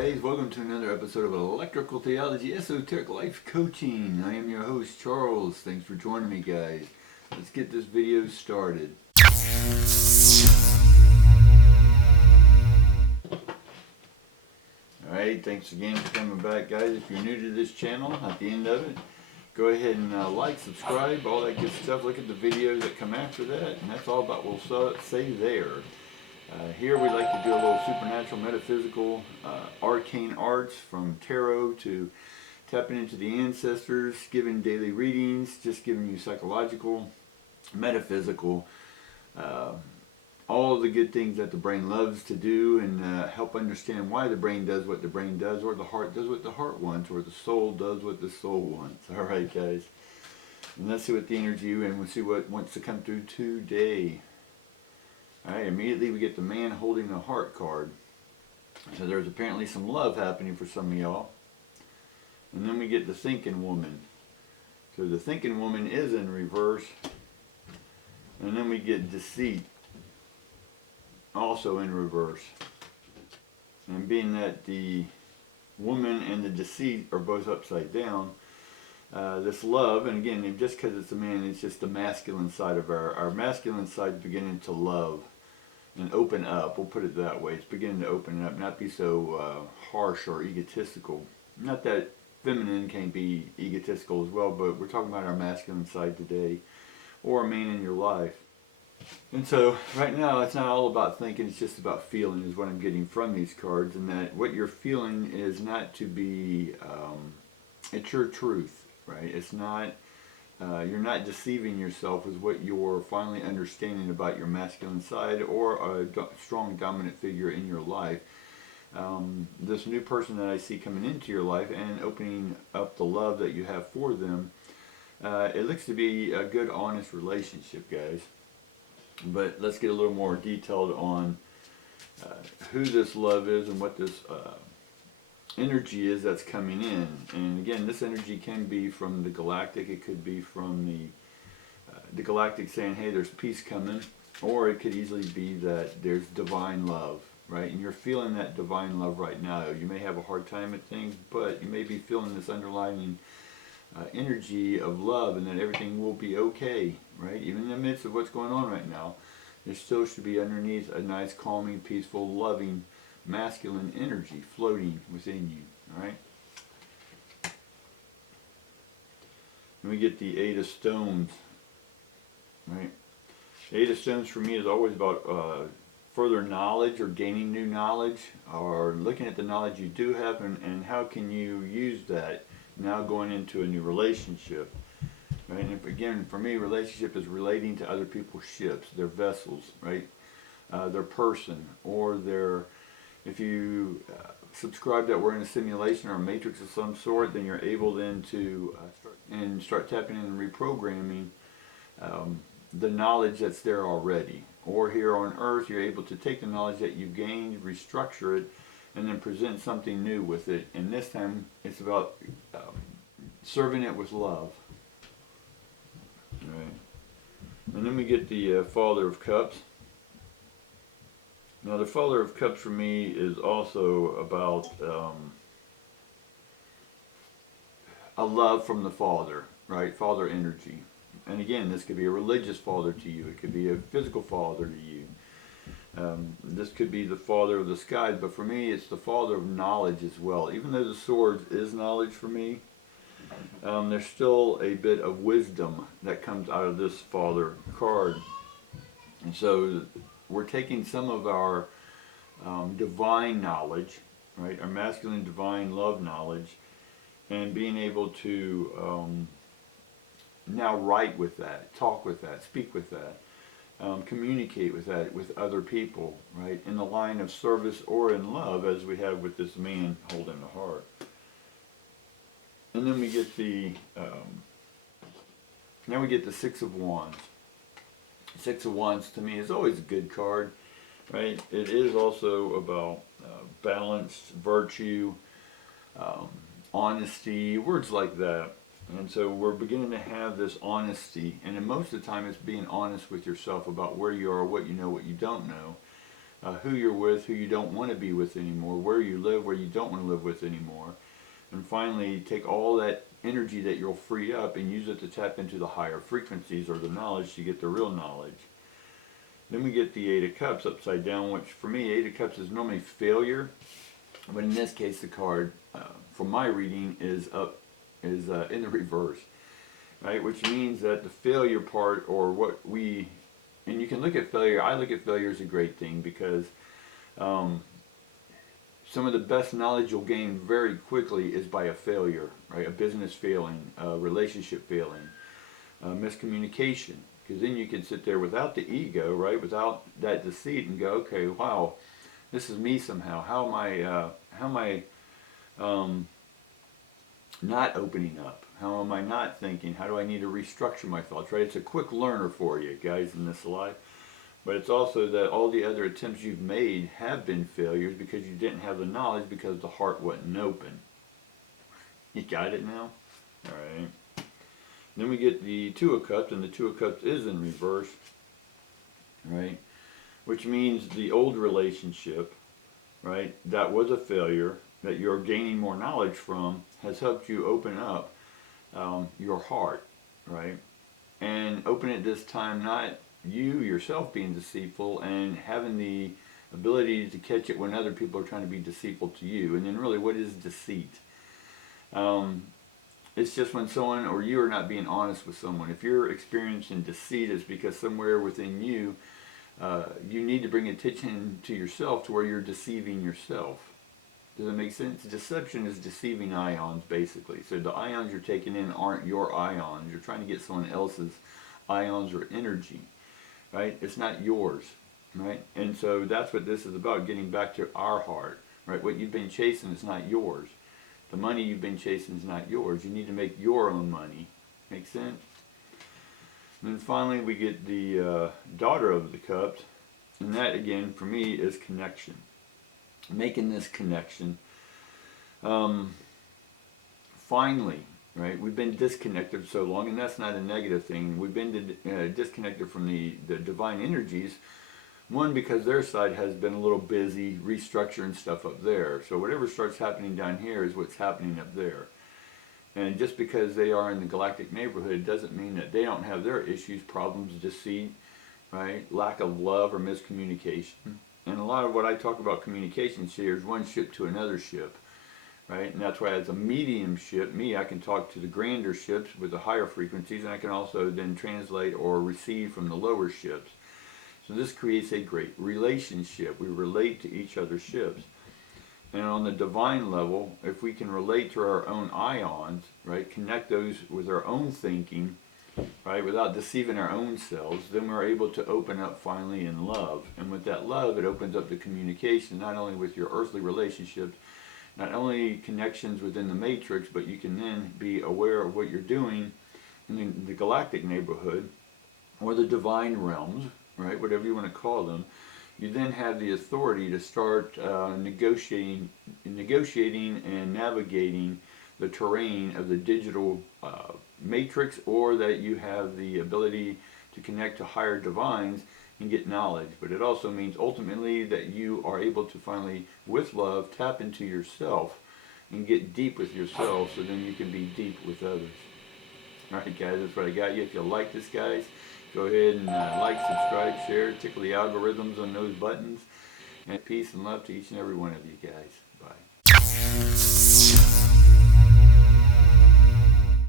guys, welcome to another episode of Electrical Theology Esoteric Life Coaching. I am your host Charles. Thanks for joining me, guys. Let's get this video started. Alright, thanks again for coming back, guys. If you're new to this channel, at the end of it, go ahead and like, subscribe, all that good stuff. Look at the videos that come after that, and that's all about what we'll say there. Here we like to do a little supernatural, metaphysical, arcane arts, from tarot to tapping into the ancestors, giving daily readings, just giving you psychological, metaphysical, all of the good things that the brain loves to do, and help understand why the brain does what the brain does, or the heart does what the heart wants, or the soul does what the soul wants. Alright, guys, and let's see what the energy, and we'll see what wants to come through today. Alright, immediately we get the man holding the heart card. So there's apparently some love happening for some of y'all. And then we get the thinking woman. So the thinking woman is in reverse. And then we get deceit, also in reverse. And being that the woman and the deceit are both upside down, this love, and again, just because it's a man, it's just the masculine side of our masculine side beginning to love and open up. We'll put it that way. It's beginning to open up, not be so harsh or egotistical. Not that feminine can't be egotistical as well, but we're talking about our masculine side today, or a man in your life. And so right now it's not all about thinking, it's just about feeling, is what I'm getting from these cards, and that what you're feeling is not to be, it's your truth, right? It's not, you're not deceiving yourself with what you're finally understanding about your masculine side, or a strong dominant figure in your life. This new person that I see coming into your life and opening up the love that you have for them, it looks to be a good, honest relationship, guys. But let's get a little more detailed on who this love is and what this energy is that's coming in. And again, this energy can be from the galactic. It could be from the galactic saying, hey, there's peace coming, or it could easily be that there's divine love, right? And you're feeling that divine love right now. You may have a hard time at things, but you may be feeling this underlying energy of love, and that everything will be okay, right? Even in the midst of what's going on right now, there still should be underneath a nice, calming, peaceful, loving, masculine energy floating within you. Alright? And we get the Eight of Stones. Right? The Eight of Stones for me is always about further knowledge, or gaining new knowledge, or looking at the knowledge you do have, and how can you use that now going into a new relationship. Right? And again, for me, relationship is relating to other people's ships, their vessels, right? Their person, or their, if you subscribe that we're in a simulation or a matrix of some sort, then you're able then to start tapping in and reprogramming the knowledge that's there already. Or here on Earth, you're able to take the knowledge that you've gained, restructure it, and then present something new with it. And this time, it's about serving it with love. Right. And then we get the Father of Cups. Now the Father of Cups for me is also about a love from the Father, right? Father energy. And again, this could be a religious father to you. It could be a physical father to you. This could be the Father of the skies, but for me it's the Father of knowledge as well. Even though the sword is knowledge for me, there's still a bit of wisdom that comes out of this Father card. And so we're taking some of our divine knowledge, right, our masculine divine love knowledge, and being able to now write with that, talk with that, speak with that, communicate with that with other people, right, in the line of service or in love, as we have with this man holding the heart. And then we get the now we get the Six of Wands. Six of Wands to me is always a good card, right? It is also about balance, virtue, honesty, words like that. And so we're beginning to have this honesty, and then most of the time it's being honest with yourself about where you are, what you know, what you don't know. who you're with, who you don't want to be with anymore, where you live, where you don't want to live with anymore. And finally, take all that energy that you'll free up and use it to tap into the higher frequencies or the knowledge to get the real knowledge. Then we get the Eight of Cups upside down, which for me, Eight of Cups is normally failure. But in this case, the card, for my reading, is in the reverse. Right? Which means that the failure part, or what we, and you can look at failure, I look at failure as a great thing, because some of the best knowledge you'll gain very quickly is by a failure, right? A business failing, a relationship failing, miscommunication. Because then you can sit there without the ego, right? Without that deceit, and go, okay, wow, this is me somehow. How am I not opening up? How am I not thinking? How do I need to restructure my thoughts, right? It's a quick learner for you guys in this life. But it's also that all the other attempts you've made have been failures because you didn't have the knowledge, because the heart wasn't open. You got it now? All right. Then we get the Two of Cups, and the Two of Cups is in reverse, right? Which means the old relationship, right, that was a failure, that you're gaining more knowledge from, has helped you open up your heart, right? And open it this time, not you yourself being deceitful and having the ability to catch it when other people are trying to be deceitful to you. And then really, what is deceit? It's just when someone or you are not being honest with someone. If you're experiencing deceit, it's because somewhere within you, you need to bring attention to yourself to where you're deceiving yourself. Does that make sense? Deception is deceiving ions, basically. So the ions you're taking in aren't your ions. You're trying to get someone else's ions or energy, right? It's not yours, right? And so that's what this is about, getting back to our heart, right? What you've been chasing is not yours. The money you've been chasing is not yours. You need to make your own money. Make sense? And then finally we get the Daughter of the Cups. And that, again, for me, is connection. Making this connection. Finally, right? We've been disconnected so long, and that's not a negative thing. We've been disconnected from the divine energies. One, because their side has been a little busy restructuring stuff up there. So whatever starts happening down here is what's happening up there. And just because they are in the galactic neighborhood doesn't mean that they don't have their issues, problems, deceit, right? Lack of love or miscommunication. And a lot of what I talk about communications here is one ship to another ship, right? And that's why as a mediumship, I can talk to the grander ships with the higher frequencies, and I can also then translate or receive from the lower ships. So this creates a great relationship. We relate to each other's ships. And on the divine level, if we can relate to our own ions, right, connect those with our own thinking, right, without deceiving our own selves, then we're able to open up finally in love. And with that love, it opens up the communication, not only with your earthly relationships, not only connections within the matrix, but you can then be aware of what you're doing in the galactic neighborhood or the divine realms, right, whatever you want to call them. You then have the authority to start negotiating and navigating the terrain of the digital matrix, or that you have the ability to connect to higher divines and get knowledge. But it also means ultimately that you are able to finally, with love, tap into yourself and get deep with yourself, so then you can be deep with others. Alright guys, that's what I got you. If you like this, guys, go ahead and like, subscribe, share, tickle the algorithms on those buttons. And peace and love to each and every one of you guys. Bye.